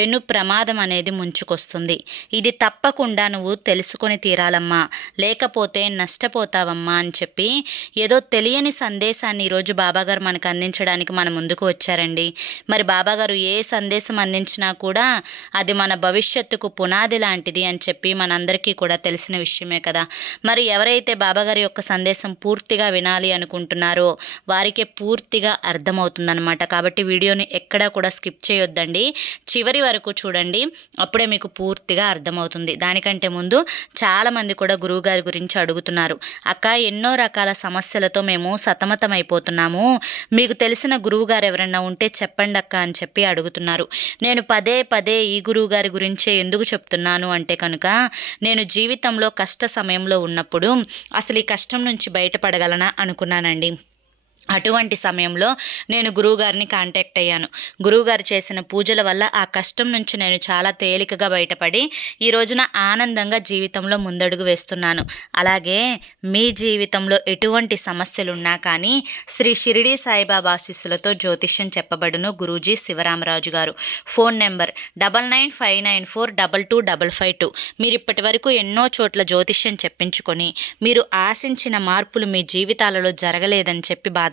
పెను ప్రమాదం అనేది ముంచుకొస్తుంది. ఇది తప్పకుండా నువ్వు తెలుసుకొని తీరాలమ్మా. లేకపోతే నష్టపోతావమ్మా అని చెప్పి ఏదో తెలియని సందేశాన్ని ఈరోజు బాబాగారు మనకు అందించడానికి మన ముందుకు వచ్చారండి. మరి బాబాగారు ఏ సందేశం అందించినా కూడా అది మన భవిష్యత్తుకు పునాది లాంటిది అని చెప్పి మనందరికీ కూడా తెలిసిన విషయమే కదా. మరి ఎవరైతే బాబాగారి యొక్క సందేశం పూర్తిగా వినాలి అనుకుంటున్నారో వారికే పూర్తిగా అర్థమవుతుందన్నమాట. కాబట్టి వీడియోని ఎక్కడా కూడా స్కిప్ చేయొద్దండి. చివరి వరకు చూడండి. అప్పుడే మీకు పూర్తిగా అర్థమవుతుంది. దానికంటే ముందు చాలామంది కూడా గురువుగారి గురించి అడుగుతున్నారు. అక్క ఎన్నో రకాల సమస్యలతో మేము సతమతమైపోతున్నాము. మీకు తెలిసిన గురువుగారు ఎవరన్నా ఉంటే చెప్పండి అక్క అని చెప్పి అడుగుతున్నారు. నేను పదే పదే ఈ గురువు గారి గురించే ఎందుకు చెప్తున్నాను అంటే కనుక నేను జీవితంలో కష్ట సమయంలో ఉన్నప్పుడు అసలు ఈ కష్టం నుంచి బయటపడగలనా అనుకున్నానండి. అటువంటి సమయంలో నేను గురువుగారిని కాంటాక్ట్ అయ్యాను. గురువుగారు చేసిన పూజల వల్ల ఆ కష్టం నుంచి నేను చాలా తేలికగా బయటపడి ఈ రోజున ఆనందంగా జీవితంలో ముందడుగు వేస్తున్నాను. అలాగే మీ జీవితంలో ఎటువంటి సమస్యలు ఉన్నా కానీ శ్రీ షిరిడి సాయిబాబా ఆశీస్సులతో జ్యోతిష్యం చెప్పబడును గురూజీ శివరామరాజు గారు. Phone number double nine five nine four double two double five two. మీరు ఇప్పటి వరకు ఎన్నో చోట్ల జ్యోతిష్యం చెప్పించుకొని మీరు ఆశించిన మార్పులు మీ జీవితాలలో జరగలేదని చెప్పి బాధ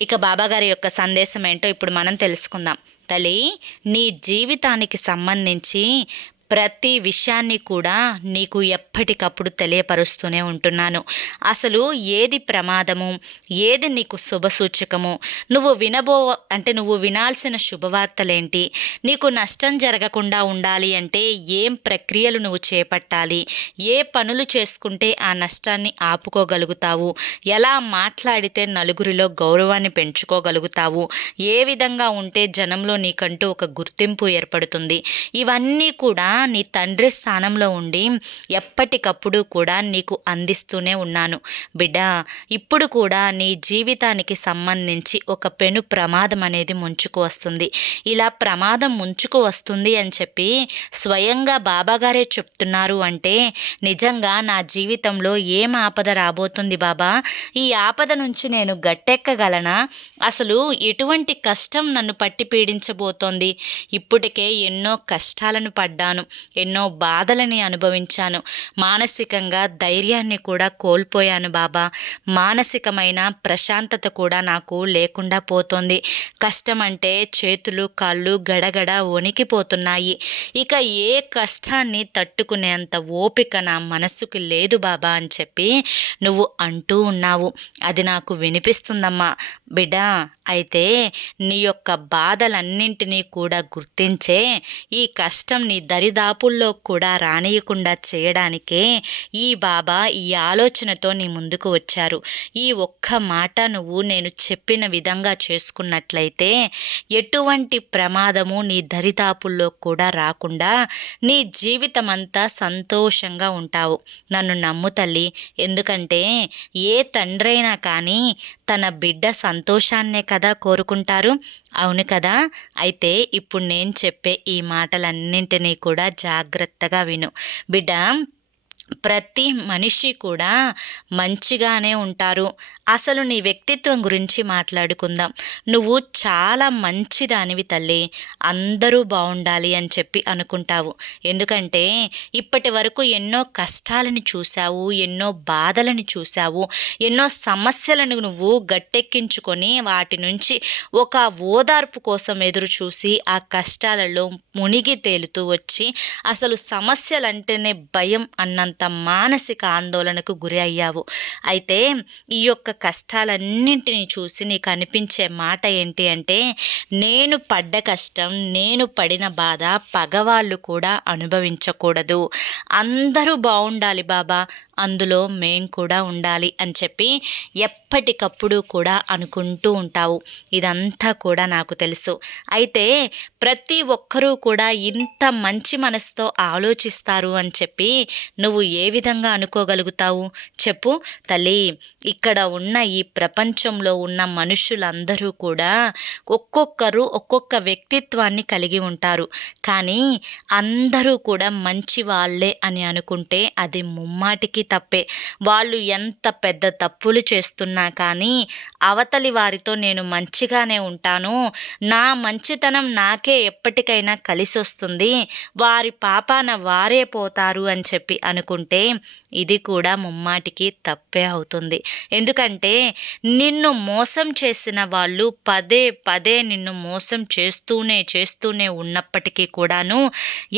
ఇక బాబాగారి యొక్క సందేశం ఏంటో ఇప్పుడు మనం తెలుసుకుందాం. తల్లి నీ జీవితానికి సంబంధించి ప్రతి విషయాన్ని కూడా నీకు ఎప్పటికప్పుడు తెలియపరుస్తూనే ఉంటున్నాను. అసలు ఏది ప్రమాదము? ఏది నీకు శుభసూచకము నువ్వు వినబో అంటే నువ్వు వినాల్సిన శుభవార్తలేంటి? నీకు నష్టం జరగకుండా ఉండాలి అంటే ఏం ప్రక్రియలు నువ్వు చేపట్టాలి? ఏ పనులు చేసుకుంటే ఆ నష్టాన్ని ఆపుకోగలుగుతావు? ఎలా మాట్లాడితే నలుగురిలో గౌరవాన్ని పెంచుకోగలుగుతావు? ఏ విధంగా ఉంటే జనంలో నీకంటూ ఒక గుర్తింపు ఏర్పడుతుంది? ఇవన్నీ కూడా నీ తండ్రి స్థానంలో ఉండి ఎప్పటికప్పుడు కూడా నీకు అందిస్తూనే ఉన్నాను. బిడ్డ ఇప్పుడు కూడా నీ జీవితానికి సంబంధించి ఒక పెను ప్రమాదం అనేది ముంచుకు వస్తుంది. ఇలా ప్రమాదం ముంచుకు వస్తుంది అని చెప్పి స్వయంగా బాబాగారే చెప్తున్నారు అంటే నిజంగా నా జీవితంలో ఏం ఆపద రాబోతుంది బాబా? ఈ ఆపద నుంచి నేను గట్టెక్కగలనా? అసలు ఎటువంటి కష్టం నన్ను పట్టి పీడించబోతోంది? ఇప్పటికే ఎన్నో కష్టాలను పడ్డాను. ఎన్నో బాధలని అనుభవించాను. మానసికంగా ధైర్యాన్ని కూడా కోల్పోయాను బాబా. మానసికమైన ప్రశాంతత కూడా నాకు లేకుండా పోతుంది. కష్టం అంటే చేతులు కాళ్ళు గడగడ వణికిపోతున్నాయి. ఇక ఏ కష్టాన్ని తట్టుకునేంత ఓపిక నా మనసుకు లేదు బాబా అని చెప్పి నువ్వు అంటూ ఉన్నావు. అది నాకు వినిపిస్తుందమ్మా. బిడ్డ అయితే నీ యొక్క బాధలన్నింటినీ కూడా గుర్తించే ఈ కష్టం నీ దరిదాపుల్లో కూడా రానియకుండా చేయడానికే ఈ బాబా ఈ ఆలోచనతో నీ ముందుకు వచ్చారు. ఈ ఒక్క మాట నువ్వు నేను చెప్పిన విధంగా చేసుకున్నట్లయితే ఎటువంటి ప్రమాదము నీ దరిదాపుల్లో కూడా రాకుండా నీ జీవితం అంతా సంతోషంగా ఉంటావు. నన్ను నమ్ము తల్లి. ఎందుకంటే ఏ తండ్రైనా కానీ తన బిడ్డ సంతోషాన్నే కదా కోరుకుంటారు. అవును కదా? అయితే ఇప్పుడు నేను చెప్పే ఈ మాటలన్నింటినీ కూడా జాగ్రత్తగా విను. బిడ్డ ప్రతి మనిషి కూడా మంచిగానే ఉంటారు. అసలు నీ వ్యక్తిత్వం గురించి మాట్లాడుకుందాం. నువ్వు చాలా మంచిదానివి తల్లి. అందరూ బాగుండాలి అని చెప్పి అనుకుంటావు. ఎందుకంటే ఇప్పటి వరకు ఎన్నో కష్టాలను చూశావు ఎన్నో బాధలను చూశావు ఎన్నో సమస్యలను నువ్వు గట్టెక్కించుకొని వాటి నుంచి ఒక ఓదార్పు కోసం ఎదురు చూసి ఆ కష్టాలలో మునిగి తేలుతూ వచ్చి అసలు సమస్యలంటేనే భయం అన్నంత కొంత మానసిక ఆందోళనకు గురి అయ్యావు. అయితే ఈ యొక్క కష్టాలన్నింటినీ చూసి నీకు అనిపించే మాట ఏంటి అంటే నేను పడ్డ కష్టం నేను పడిన బాధ పగవాళ్ళు కూడా అనుభవించకూడదు. అందరూ బాగుండాలి బాబా అందులో మేం కూడా ఉండాలి అని చెప్పి ఎప్పటికప్పుడు కూడా అనుకుంటూ ఉంటావు. ఇదంతా కూడా నాకు తెలుసు. అయితే ప్రతి ఒక్కరూ కూడా ఇంత మంచి మనసుతో ఆలోచిస్తారు అని చెప్పి నువ్వు ఏ విధంగా అనుకోగలుగుతావు? చెప్పు. తల్లి ఇక్కడ ఉన్న ఈ ప్రపంచంలో ఉన్న మనుషులందరూ కూడా ఒక్కొక్కరు ఒక్కొక్క వ్యక్తిత్వాన్ని కలిగి ఉంటారు. కానీ అందరూ కూడా మంచి వాళ్ళే అని అనుకుంటే అది ముమ్మాటికి తప్పే. వాళ్ళు ఎంత పెద్ద తప్పులు చేస్తున్నా కానీ అవతలి వారితో నేను మంచిగానే ఉంటాను. నా మంచితనం నాకే ఎప్పటికైనా కలిసి వస్తుంది వారి పాపాన వారే పోతారు అని చెప్పి అనుకుంటే ఇది కూడా ముమ్మాటికి తప్పే అవుతుంది. ఎందుకంటే నిన్ను మోసం చేసిన వాళ్ళు పదే పదే నిన్ను మోసం చేస్తూనే చేస్తూనే ఉన్నప్పటికీ కూడాను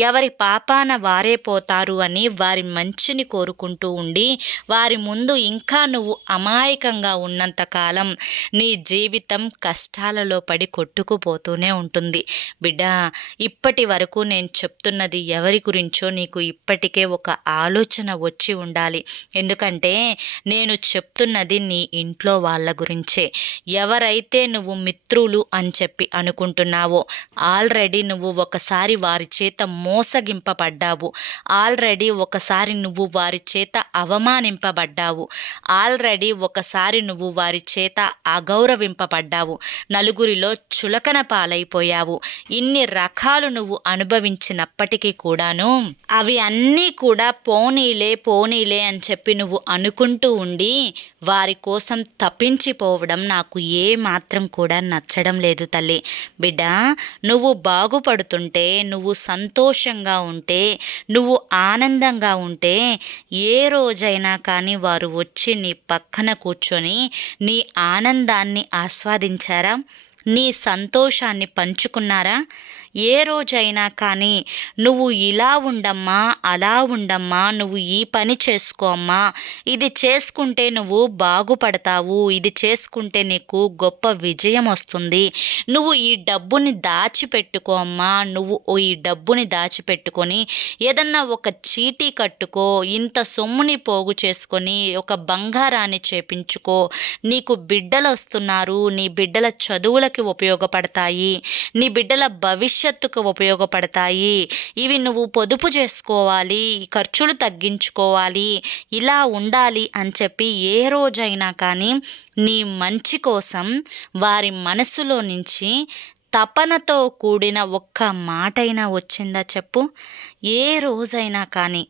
ఎవరి పాపాన వారే పోతారు అని వారి మంచిని కోరుకుంటూ ఉండి వారి ముందు ఇంకా నువ్వు అమాయకంగా ఉన్నంతకాలం నీ జీవితం కష్టాలలో పడి కొట్టుకుపోతూనే ఉంటుంది. బిడ్డ ఇప్పటి వరకు నేను చెప్తున్నది ఎవరి గురించో నీకు ఇప్పటికే ఒక ఆలోచన వచ్చి ఉండాలి. ఎందుకంటే నేను చెప్తున్నది నీ ఇంట్లో వాళ్ళ గురించే. ఎవరైతే నువ్వు మిత్రులు అని చెప్పి అనుకుంటున్నావో ఆల్రెడీ నువ్వు ఒకసారి వారి చేత మోసగింపబడ్డావు. ఆల్రెడీ ఒకసారి నువ్వు వారి చేత అవమానింపబడ్డావు. ఆల్రెడీ ఒకసారి నువ్వు వారి చేత అగౌరవింపబడ్డావు. నలుగురిలో చులకన పాలైపోయావు. ఇన్ని రకాలు నువ్వు అనుభవించినప్పటికీ కూడాను అవి అన్నీ కూడా పోని పోనీలే పోనీలే అని చెప్పి నువ్వు అనుకుంటూ ఉండి వారి కోసం తప్పించిపోవడం నాకు ఏ మాత్రం కూడా నచ్చడం లేదు తల్లి. బిడ్డ నువ్వు బాగుపడుతుంటే నువ్వు సంతోషంగా ఉంటే నువ్వు ఆనందంగా ఉంటే ఏ రోజైనా కానీ వారు వచ్చి నీ పక్కన కూర్చొని నీ ఆనందాన్ని ఆస్వాదించారా? నీ సంతోషాన్ని పంచుకున్నారా? ఏ రోజైనా కానీ నువ్వు ఇలా ఉండమ్మా అలా ఉండమ్మా నువ్వు ఈ పని చేసుకో అమ్మా. ఇది చేసుకుంటే నువ్వు బాగుపడతావు ఇది చేసుకుంటే నీకు గొప్ప విజయం వస్తుంది. నువ్వు ఈ డబ్బుని దాచిపెట్టుకో అమ్మా. నువ్వు ఈ డబ్బుని దాచిపెట్టుకొని ఏదన్నా ఒక చీటీ కట్టుకో ఇంత సొమ్ముని పోగు చేసుకొని ఒక బంగారాన్ని చేపించుకో. నీకు బిడ్డలు వస్తున్నారు నీ బిడ్డల చదువులకి ఉపయోగపడతాయి. నీ బిడ్డల భవిష్యత్ భవిష్యత్తుకు ఉపయోగపడతాయి. ఇవి నువ్వు పొదుపు చేసుకోవాలి ఖర్చులు తగ్గించుకోవాలి ఇలా ఉండాలి అని చెప్పి ఏ రోజైనా కానీ నీ మంచి కోసం వారి మనసులో నుంచి తపనతో కూడిన ఒక్క మాటైనా వచ్చిందా చెప్పు? ఏ రోజైనా కానీ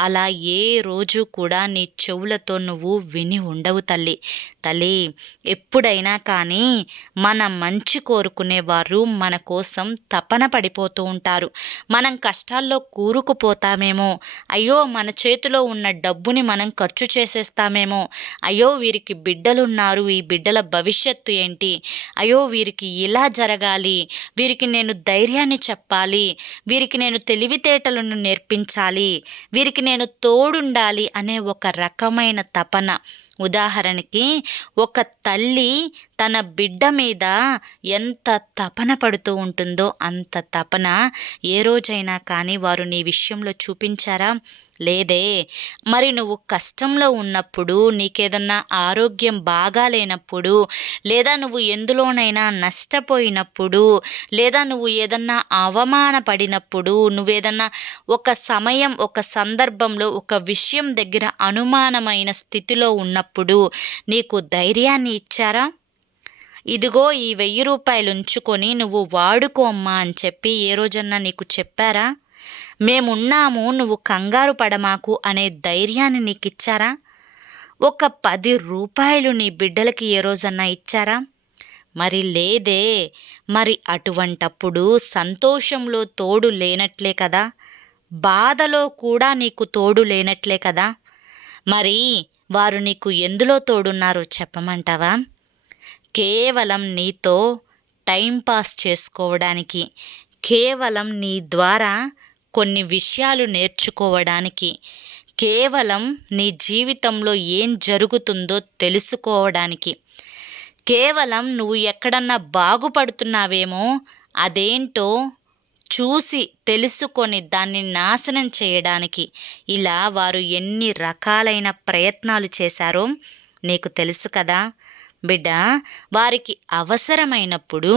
అలా ఏ రోజు కూడా నీ చెవులతో నువ్వు విని ఉండవు తల్లి. తల్లి ఎప్పుడైనా కానీ మన మంచి కోరుకునేవారు మన కోసం తపన పడిపోతూ ఉంటారు. మనం కష్టాల్లో కూరుకుపోతామేమో. అయ్యో మన చేతిలో ఉన్న డబ్బుని మనం ఖర్చు చేసేస్తామేమో. అయ్యో వీరికి బిడ్డలున్నారు ఈ బిడ్డల భవిష్యత్తు ఏంటి? అయ్యో వీరికి ఇలా జరగాలి. వీరికి నేను ధైర్యాన్ని చెప్పాలి. వీరికి నేను తెలివితేటలను నేర్పించాలి. వీరికి నేను తోడుండాలి అనే ఒక రకమైన తపన. ఉదాహరణకి ఒక తల్లి తన బిడ్డ మీద ఎంత తపన పడుతూ ఉంటుందో అంత తపన ఏ రోజైనా కానీ వారు నీ విషయంలో చూపించారా? లేదే. మరి నువ్వు కష్టంలో ఉన్నప్పుడు నీకేదన్నా ఆరోగ్యం బాగాలేనప్పుడు లేదా నువ్వు ఎందులోనైనా నష్టపోయినప్పుడు లేదా నువ్వు ఏదన్నా అవమానపడినప్పుడు నువ్వేదన్నా ఒక సమయం ఒక సందర్భం సందర్భంలో ఒక విషయం దగ్గర అనుమానమైన స్థితిలో ఉన్నప్పుడు నీకు ధైర్యాన్ని ఇచ్చారా? ఇదిగో ఈ వెయ్యి రూపాయలు ఉంచుకొని నువ్వు వాడుకో అమ్మా అని చెప్పి ఏ రోజన్నా నీకు చెప్పారా? మేమున్నాము నువ్వు కంగారు పడమాకు అనే ధైర్యాన్ని నీకు ఇచ్చారా ఒక పది రూపాయలు నీ బిడ్డలకి ఏ రోజన్నా ఇచ్చారా? మరి లేదే మరి అటువంటప్పుడు సంతోషంలో తోడు లేనట్లే కదా. బాధలో కూడా నీకు తోడు లేనట్లే కదా? మరి వారు నీకు ఎందులో తోడున్నారో చెప్పమంటావా? కేవలం నీతో టైంపాస్ చేసుకోవడానికి కేవలం నీ ద్వారా కొన్ని విషయాలు నేర్చుకోవడానికి కేవలం నీ జీవితంలో ఏం జరుగుతుందో తెలుసుకోవడానికి కేవలం నువ్వు ఎక్కడన్నా బాగుపడుతున్నావేమో అదేంటో చూసి తెలుసుకొని దాన్ని నాశనం చేయడానికి ఇలా వారు ఎన్ని రకాలైన ప్రయత్నాలు చేశారో నీకు తెలుసు కదా. బిడ్డ వారికి అవసరమైనప్పుడు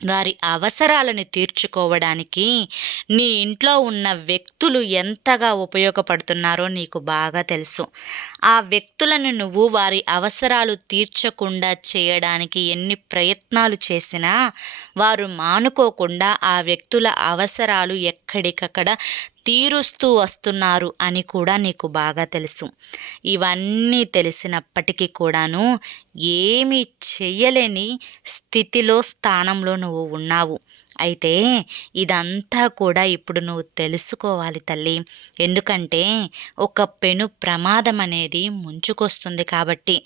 వారి అవసరాలను తీర్చుకోవడానికి నీ ఇంట్లో ఉన్న వ్యక్తులు ఎంతగా ఉపయోగపడుతున్నారో నీకు బాగా తెలుసు. ఆ వ్యక్తులను నువ్వు వారి అవసరాలు తీర్చకుండా చేయడానికి ఎన్ని ప్రయత్నాలు చేసినా వారు మానుకోకుండా ఆ వ్యక్తుల అవసరాలు ఎక్కడికక్కడ తీరుస్తూ వస్తున్నారు అని కూడా నీకు బాగా తెలుసు. ఇవన్నీ తెలిసినప్పటికీ కూడాను ఏమీ చెయ్యలేని స్థితిలో స్థానంలో నువ్వు ఉన్నావు. అయితే ఇదంతా కూడా ఇప్పుడు నువ్వు తెలుసుకోవాలి తల్లి. ఎందుకంటే ఒక పెను ప్రమాదం అనేది ముంచుకొస్తుంది కాబట్టి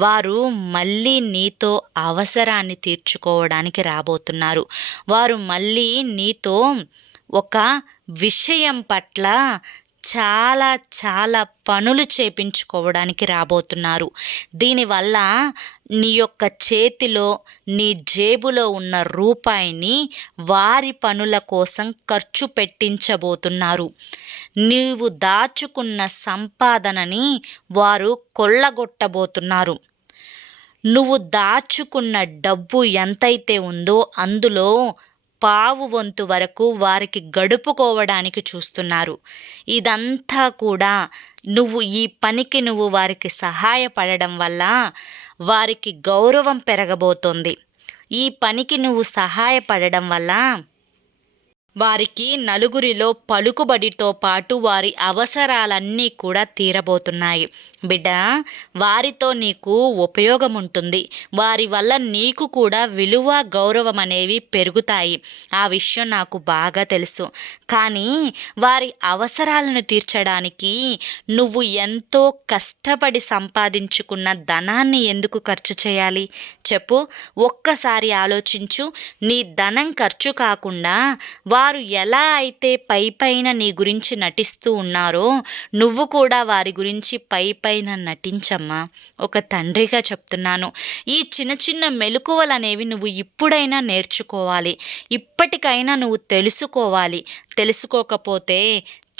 వారు మళ్ళీ నీతో అవసరాన్ని తీర్చుకోవడానికి రాబోతున్నారు. వారు మళ్ళీ నీతో ఒక విషయం పట్ల చాలా చాలా పనులు చేపించుకోవడానికి రాబోతున్నారు. దీనివల్ల నీ యొక్క చేతిలో నీ జేబులో ఉన్న రూపాయిని వారి పనుల కోసం ఖర్చు పెట్టించబోతున్నారు. నీవు దాచుకున్న సంపాదనని వారు కొల్లగొట్టబోతున్నారు. నువ్వు దాచుకున్న డబ్బు ఎంతైతే ఉందో అందులో పావు వంతు వరకు వారికి గడుపుకోవడానికి చూస్తున్నారు. ఇదంతా కూడా నువ్వు ఈ పనికి నువ్వు వారికి సహాయపడడం వల్ల వారికి గౌరవం పెరగబోతోంది. ఈ పనికి నువ్వు సహాయపడడం వల్ల వారికి నలుగురిలో పలుకుబడితో పాటు వారి అవసరాలన్నీ కూడా తీరబోతున్నాయి. బిడ్డ వారితో నీకు ఉపయోగం ఉంటుంది వారి వల్ల నీకు కూడా విలువ గౌరవం అనేవి పెరుగుతాయి. ఆ విషయం నాకు బాగా తెలుసు. కానీ వారి అవసరాలను తీర్చడానికి నువ్వు ఎంతో కష్టపడి సంపాదించుకున్న ధనాన్ని ఎందుకు ఖర్చు చేయాలి? చెప్పు. ఒక్కసారి ఆలోచించు. నీ ధనం ఖర్చు కాకుండా వారు వారు ఎలా అయితే పై పైన నీ గురించి నటిస్తూ ఉన్నారో నువ్వు కూడా వారి గురించి పై పైన నటించమ్మా. ఒక తండ్రిగా చెప్తున్నాను. ఈ చిన్న చిన్న మెలకువలు అనేవి నువ్వు ఇప్పుడైనా నేర్చుకోవాలి. ఇప్పటికైనా నువ్వు తెలుసుకోవాలి. తెలుసుకోకపోతే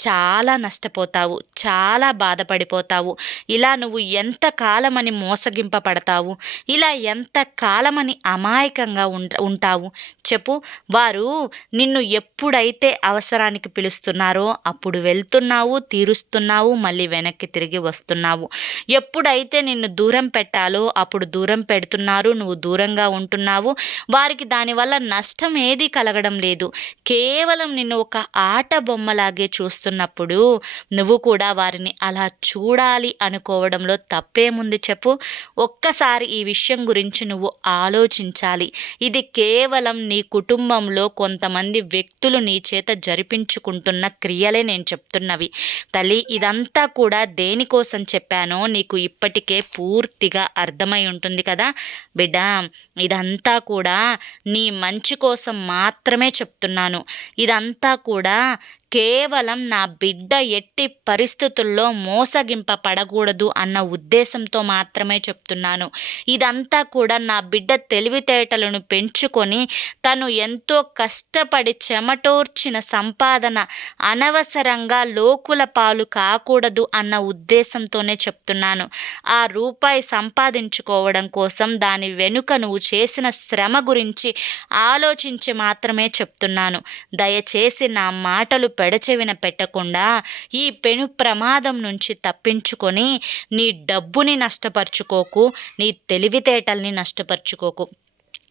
చాలా నష్టపోతావు చాలా బాధపడిపోతావు. ఇలా నువ్వు ఎంత కాలమని మోసగింపబడతావు ఇలా ఎంత కాలమని అమాయకంగా ఉంటావు చెప్పు. వారు నిన్ను ఎప్పుడైతే అవసరానికి పిలుస్తున్నారో అప్పుడు వెళ్తున్నావు తీరుస్తున్నావు మళ్ళీ వెనక్కి తిరిగి వస్తున్నావు. ఎప్పుడైతే నిన్ను దూరం పెట్టాలో అప్పుడు దూరం పెడుతున్నారు నువ్వు దూరంగా ఉంటున్నావు. వారికి దానివల్ల నష్టం ఏది కలగడం లేదు. కేవలం నిన్ను ఒక ఆట బొమ్మలాగే చూస్తు చూస్తున్నప్పుడు నువ్వు కూడా వారిని అలా చూడాలి అనుకోవడంలో తప్పేముంది చెప్పు. ఒక్కసారి ఈ విషయం గురించి నువ్వు ఆలోచించాలి. ఇది కేవలం నీ కుటుంబంలో కొంతమంది వ్యక్తులు నీ చేత జరిపించుకుంటున్న క్రియలే నేను చెప్తున్నవి. తల్లి ఇదంతా కూడా దేనికోసం చెప్పానో నీకు ఇప్పటికే పూర్తిగా అర్థమై ఉంటుంది కదా? బిడ్డ ఇదంతా కూడా నీ మంచి కోసం మాత్రమే చెప్తున్నాను. ఇదంతా కూడా కేవలం నా బిడ్డ ఎట్టి పరిస్థితుల్లో మోసగింపబడకూడదు అన్న ఉద్దేశంతో మాత్రమే చెప్తున్నాను. ఇదంతా కూడా నా బిడ్డ తెలివితేటలను పెంచుకొని తను ఎంతో కష్టపడి చెమటోర్చిన సంపాదన అనవసరంగా లోకుల పాలు కాకూడదు అన్న ఉద్దేశంతోనే చెప్తున్నాను. ఆ రూపాయి సంపాదించుకోవడం కోసం దాని వెనుక నువ్వు చేసిన శ్రమ గురించి ఆలోచించి మాత్రమే చెప్తున్నాను. దయచేసి నా మాటలు పెడచెవిన పెట్టకుండా ఈ పెను ప్రమాదం నుంచి తప్పించుకొని నీ డబ్బుని నష్టపరుచుకోకు నీ తెలివితేటల్ని నష్టపరుచుకోకు.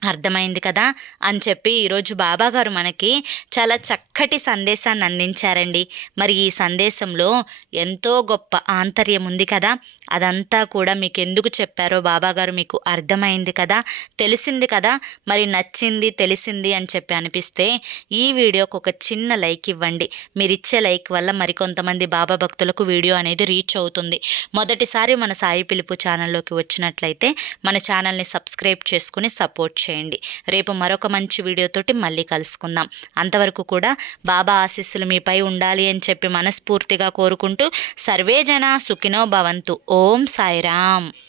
అర్థమైంది కదా అని చెప్పి ఈరోజు బాబాగారు మనకి చాలా చక్కటి సందేశాన్ని అందించారండి. మరి ఈ సందేశంలో ఎంతో గొప్ప ఆంతర్యం ఉంది కదా. అదంతా కూడా మీకు ఎందుకు చెప్పారో బాబాగారు మీకు అర్థమైంది కదా. తెలిసింది కదా. మరి నచ్చింది తెలిసింది అని చెప్పి అనిపిస్తే ఈ వీడియోకి ఒక చిన్న లైక్ ఇవ్వండి. మీరు ఇచ్చే లైక్ వల్ల మరికొంతమంది బాబా భక్తులకు వీడియో అనేది రీచ్ అవుతుంది. మొదటిసారి మన సాయి పిలుపు ఛానల్లోకి వచ్చినట్లయితే మన ఛానల్ని సబ్స్క్రైబ్ చేసుకుని సపోర్ట్ చేయండి. రేపు మరొక మంచి వీడియోతోటి మళ్ళీ కలుసుకుందాం. అంతవరకు కూడా బాబా ఆశీస్సులు మీపై ఉండాలి అని చెప్పి మనస్ఫూర్తిగా కోరుకుంటూ సర్వే జన సుఖినో భవంతు. ఓం సాయిరామ్.